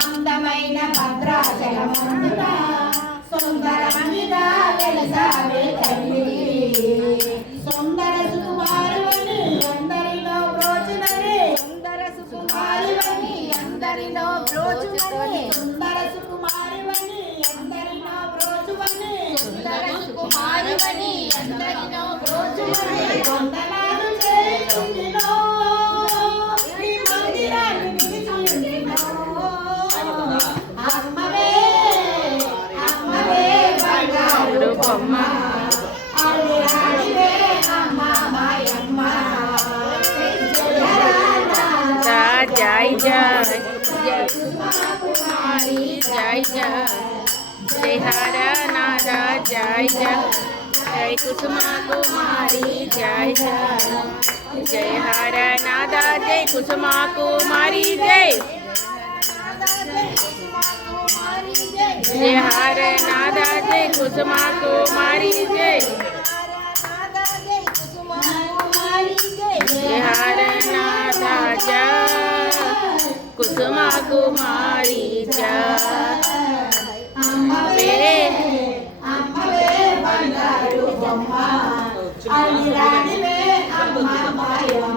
అందమైన భద్రాచలమందున సుందరమణిగా వెలసావే తల్లి సుందర సుకుమారుని అందరిలో బ్రోచుననే సుందర సుకుమారుని అందరిలో బ్రోచుననే సుందర సుకుమారుని అందరిలో బ్రోచువనే సుందర సుకుమారుని అందరిలో బ్రోచువనే వందనాలు చేయుండినో ఈ మందిరాన్ని నిలిచుండినో అమ్మవే అమ్మవే బంగారు బొమ్మ అల్లిరాడివే అమ్మ మాయమ్మ జై జై కుమారి జై జై జై హర నాద జై జై జై కుసుమ కుమారి జై జై జై హర నాద జై కుసుమ కుమారి జై जय हर नादा जय कुसुमा कुमारी जय जय हर नादा जय कुसुमा कुमारी जय అమ్మవే బంగారు బొమ్మ అల్లిరాడివే అమ్మ మాయమ్మ